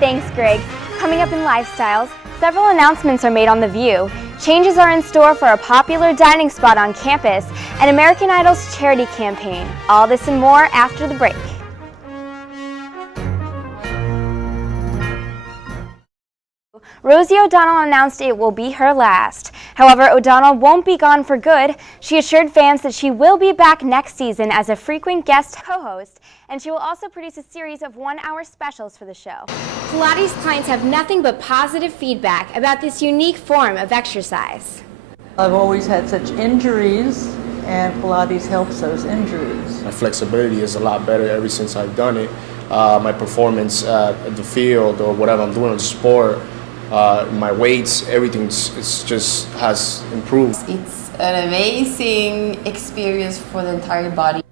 Thanks, Greg. Coming up in Lifestyles, several announcements are made on The View. Changes are in store for a popular dining spot on campus and American Idol's charity campaign. All this and more after the break. Rosie O'Donnell announced it will be her last. However, O'Donnell won't be gone for good. She assured fans that she will be back next season as a frequent guest co-host, and she will also produce a series of one-hour specials for the show. Pilates clients have nothing but positive feedback about this unique form of exercise. I've always had such injuries, and Pilates helps those injuries. My flexibility is a lot better ever since I've done it. My performance at the field or whatever I'm doing in sport, my weights, everything just has improved. It's an amazing experience for the entire body.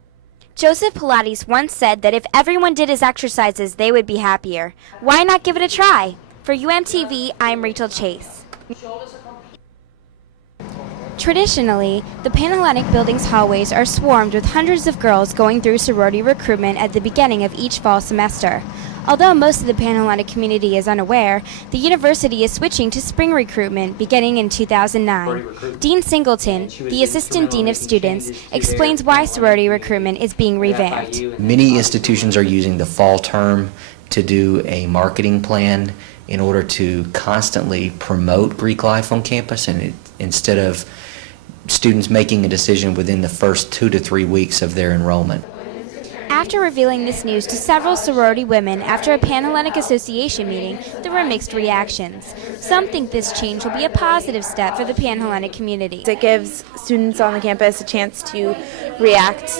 Joseph Pilates once said that if everyone did his exercises, they would be happier. Why not give it a try? For UMTV, I'm Rachel Chase. Traditionally, the Panhellenic Building's hallways are swarmed with hundreds of girls going through sorority recruitment at the beginning of each fall semester. Although most of the Panhellenic community is unaware, the university is switching to spring recruitment beginning in 2009. Dean Singleton, the Assistant Dean of Students, explains why sorority recruitment is being revamped. Many institutions are using the fall term to do a marketing plan in order to constantly promote Greek life on campus, and instead of students making a decision within the first 2 to 3 weeks of their enrollment. After revealing this news to several sorority women after a Panhellenic Association meeting, there were mixed reactions. Some think this change will be a positive step for the Panhellenic community. It gives students on the campus a chance to react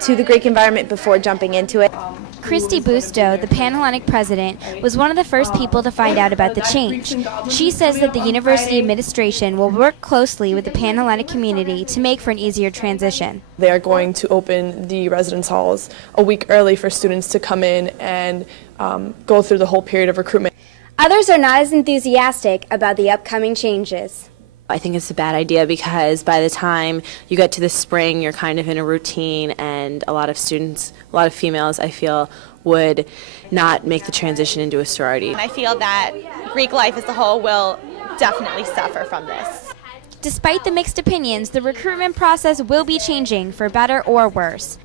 to the Greek environment before jumping into it. Christy Busto, the Panhellenic president, was one of the first people to find out about the change. She says that the university administration will work closely with the Panhellenic community to make for an easier transition. They are going to open the residence halls a week early for students to come in and go through the whole period of recruitment. Others are not as enthusiastic about the upcoming changes. I think it's a bad idea because by the time you get to the spring, you're kind of in a routine, and a lot of students, a lot of females, I feel, would not make the transition into a sorority. I feel that Greek life as a whole will definitely suffer from this. Despite the mixed opinions, the recruitment process will be changing for better or worse.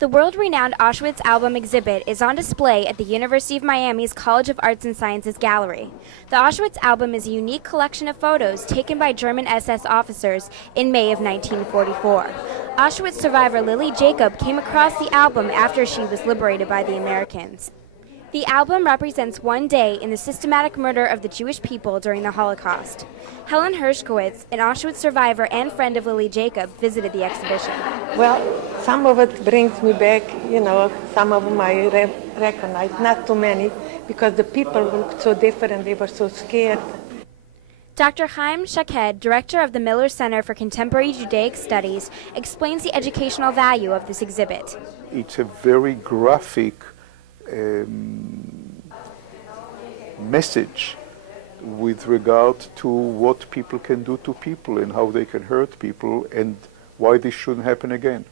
The world-renowned Auschwitz album exhibit is on display at the University of Miami's College of Arts and Sciences Gallery. The Auschwitz album is a unique collection of photos taken by German SS officers in May of 1944. Auschwitz survivor Lily Jacob came across the album after she was liberated by the Americans. The album represents one day in the systematic murder of the Jewish people during the Holocaust. Helen Hershkowitz, an Auschwitz survivor and friend of Lily Jacob, visited the exhibition. Well, some of it brings me back, some of them I recognize, not too many, because the people looked so different, they were so scared. Dr. Chaim Shaked, director of the Miller Center for Contemporary Judaic Studies, explains the educational value of this exhibit. It's a very graphic message with regard to what people can do to people and how they can hurt people and why this shouldn't happen again.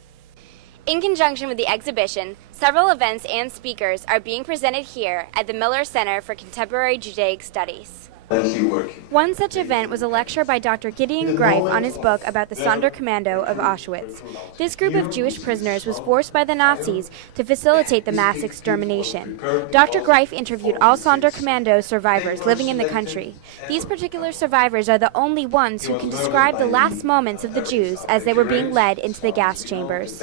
In conjunction with the exhibition, several events and speakers are being presented here at the Miller Center for Contemporary Judaic Studies. One such event was a lecture by Dr. Gideon Greif on his book about the Sonderkommando of Auschwitz. This group of Jewish prisoners was forced by the Nazis to facilitate the mass extermination. Dr. Greif interviewed all Sonderkommando survivors living in the country. These particular survivors are the only ones who can describe the last moments of the Jews as they were being led into the gas chambers.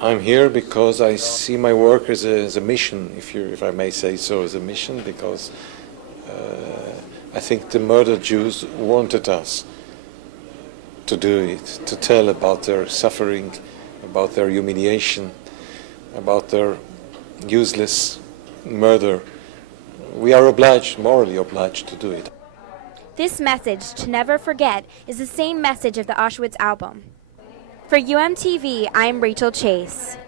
I'm here because I see my work as a mission, if I may say so, as a mission, because I think the murdered Jews wanted us to do it, to tell about their suffering, about their humiliation, about their useless murder. We are obliged, morally obliged, to do it. This message, to never forget, is the same message of the Auschwitz album. For UMTV, I'm Rachel Chase.